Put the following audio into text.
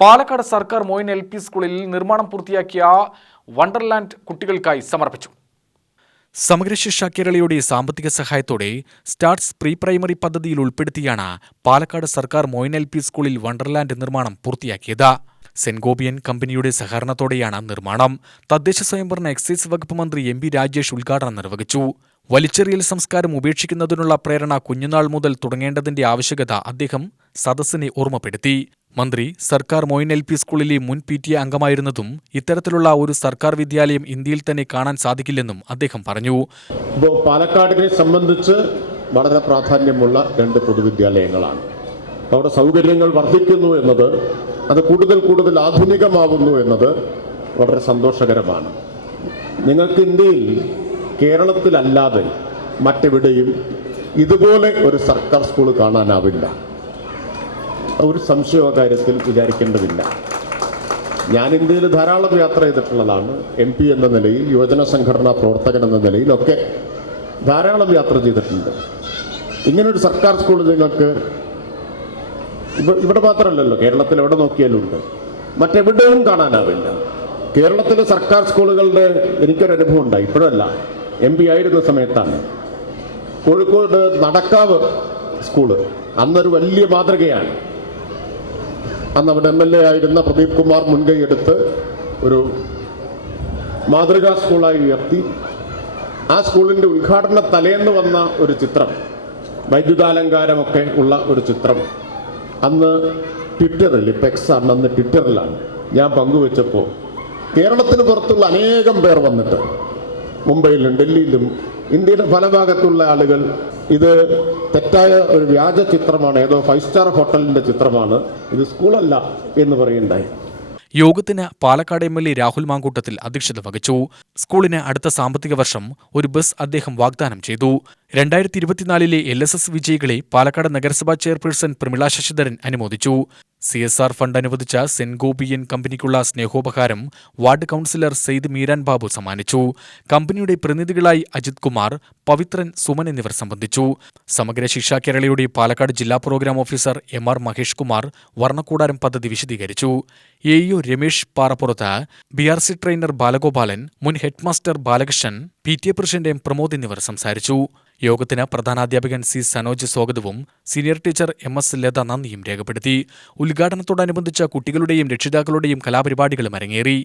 പാലക്കാട് സർക്കാർ മോയിൻ LP സ്കൂളിൽ നിർമ്മാണം പൂർത്തിയാക്കിയ വണ്ടർലാൻഡ് കുട്ടികൾക്കായി സമർപ്പിച്ചു. സമഗ്ര ശിക്ഷ കേരളയുടെ സാമ്പത്തിക സഹായത്തോടെ സ്റ്റാർട്ട്സ് പ്രീ പ്രൈമറി പദ്ധതിയിൽ ഉൾപ്പെടുത്തിയാണ് പാലക്കാട് സർക്കാർ മോയിൻ LP സ്കൂളിൽ വണ്ടർലാൻഡ് നിർമ്മാണം പൂർത്തിയാക്കിയത്. സെന്റ് ഗോപിയൻ കമ്പനിയുടെ സഹകരണത്തോടെയാണ് നിർമ്മാണം. തദ്ദേശ സ്വയംഭരണ എക്സൈസ് വകുപ്പ് മന്ത്രി MP രാജേഷ് ഉദ്ഘാടനം നിർവഹിച്ചു. വലിച്ചെറിയൽ സംസ്കാരം ഉപേക്ഷിക്കുന്നതിനുള്ള പ്രേരണ കുഞ്ഞുനാൾ മുതൽ തുടങ്ങേണ്ടതിന്റെ ആവശ്യകത അദ്ദേഹം സദസ്സിനെ ഓർമ്മപ്പെടുത്തി. മന്ത്രി സർക്കാർ മോയിൻ LP സ്കൂളിലെ മുൻ PTA അംഗമായിരുന്നതും ഇത്തരത്തിലുള്ള ഒരു സർക്കാർ വിദ്യാലയം ഇന്ത്യയിൽ തന്നെ കാണാൻ സാധിക്കില്ലെന്നും അദ്ദേഹം പറഞ്ഞു. പാലക്കാടിനെ സംബന്ധിച്ച് വളരെ പ്രാധാന്യമുള്ള 2 പൊതുവിദ്യാലയങ്ങളാണ്. അവിടെ സൗകര്യങ്ങൾ വർദ്ധിക്കുന്നു എന്നത്, അത് കൂടുതൽ ആധുനികമാവുന്നു എന്നത് വളരെ സന്തോഷകരമാണ്. നിങ്ങൾക്ക് ഇന്ത്യയിൽ കേരളത്തിലല്ലാതെ മറ്റെവിടെയും ഇതുപോലെ ഒരു സർക്കാർ സ്കൂൾ കാണാനാവില്ല. ഒരു സംശയ കാര്യത്തിൽ വിചാരിക്കേണ്ടതില്ല. ഞാൻ ഇന്ത്യയിൽ ധാരാളം യാത്ര ചെയ്തിട്ടുള്ളതാണ്. MP എന്ന നിലയിൽ, യുവജന സംഘടനാ പ്രവർത്തകൻ എന്ന നിലയിലൊക്കെ ധാരാളം യാത്ര ചെയ്തിട്ടുണ്ട്. ഇങ്ങനൊരു സർക്കാർ സ്കൂൾ നിങ്ങൾക്ക് ഇവിടെ മാത്രമല്ലല്ലോ, കേരളത്തിൽ എവിടെ നോക്കിയാലും ഉണ്ട്, മറ്റെവിടെയും കാണാനാവില്ല. കേരളത്തിലെ സർക്കാർ സ്കൂളുകളുടെ എനിക്കൊരു അനുഭവം ഉണ്ടായി. ഇപ്പോഴല്ല, MP ആയിരുന്ന സമയത്താണ്. കോഴിക്കോട് നടക്കാവ് സ്കൂള് അന്നൊരു വലിയ മാതൃകയാണ്. അന്ന് അവിടെ MLA ആയിരുന്ന പ്രദീപ് കുമാർ മുൻകൈയെടുത്ത് ഒരു മാതൃകാ സ്കൂളായി ഉയർത്തി. ആ സ്കൂളിൻ്റെ ഉദ്ഘാടന തലേന്ന് വന്ന ഒരു ചിത്രം, വൈദ്യുതാലങ്കാരമൊക്കെ ഉള്ള ഒരു ചിത്രം അന്ന് ട്വിറ്ററിൽ, ഇപ്പം X ആണ്, അന്ന് ട്വിറ്ററിലാണ് ഞാൻ പങ്കുവെച്ചപ്പോൾ കേരളത്തിന് പുറത്തുള്ള അനേകം പേർ വന്നിട്ട്, മുംബൈയിലും ഡൽഹിയിലും ഇന്ത്യയുടെ പല ഭാഗത്തുള്ള ആളുകൾ ഇത് തെറ്റായ ഒരു വ്യാജ ചിത്രമാണ്, ഏതോ 5 സ്റ്റാർ ഹോട്ടലിന്റെ ചിത്രമാണ്, ഇത് സ്കൂളല്ല എന്ന് പറയുണ്ടായി. യോഗത്തിന് പാലക്കാട് MLA രാഹുൽ മാങ്കൂട്ടത്തിൽ അധ്യക്ഷത വഹിച്ചു. സ്കൂളിന് അടുത്ത സാമ്പത്തിക വർഷം ഒരു ബസ് അദ്ദേഹം വാഗ്ദാനം ചെയ്തു. 2024 LSS വിജയികളെ പാലക്കാട് നഗരസഭാ ചെയർപേഴ്സൺ പ്രമിള ശശിധരൻ അനുമോദിച്ചു. CSR ഫണ്ട് അനുവദിച്ച സെന്റ് ഗോപിയൻ കമ്പനിക്കുള്ള സ്നേഹോപഹാരം വാർഡ് കൗൺസിലർ സെയ്ദ് മീരാൻ ബാബു സമ്മാനിച്ചു. കമ്പനിയുടെ പ്രതിനിധികളായി അജിത് കുമാർ, പവിത്രൻ, സുമൻ എന്നിവർ സംബന്ധിച്ചു. സമഗ്ര ശിക്ഷ കേരളയുടെ പാലക്കാട് ജില്ലാ programme officer MR Mahesh Kumar വർണ്ണക്കൂടാരം പദ്ധതി വിശദീകരിച്ചു. AEO Ramesh Parappurath, BRC trainer Balagopalan, മുൻ headmaster Balakrishnan, PTA president M Pramod എന്നിവർ സംസാരിച്ചു. യോഗത്തിന് പ്രധാനാധ്യാപകൻ C സനോജ് സ്വാഗതവും സീനിയർ ടീച്ചർ MS ലത നന്ദിയും രേഖപ്പെടുത്തി. ഉദ്ഘാടനത്തോടനുബന്ധിച്ച കുട്ടികളുടെയും രക്ഷിതാക്കളുടെയും കലാപരിപാടികളും അരങ്ങേറി.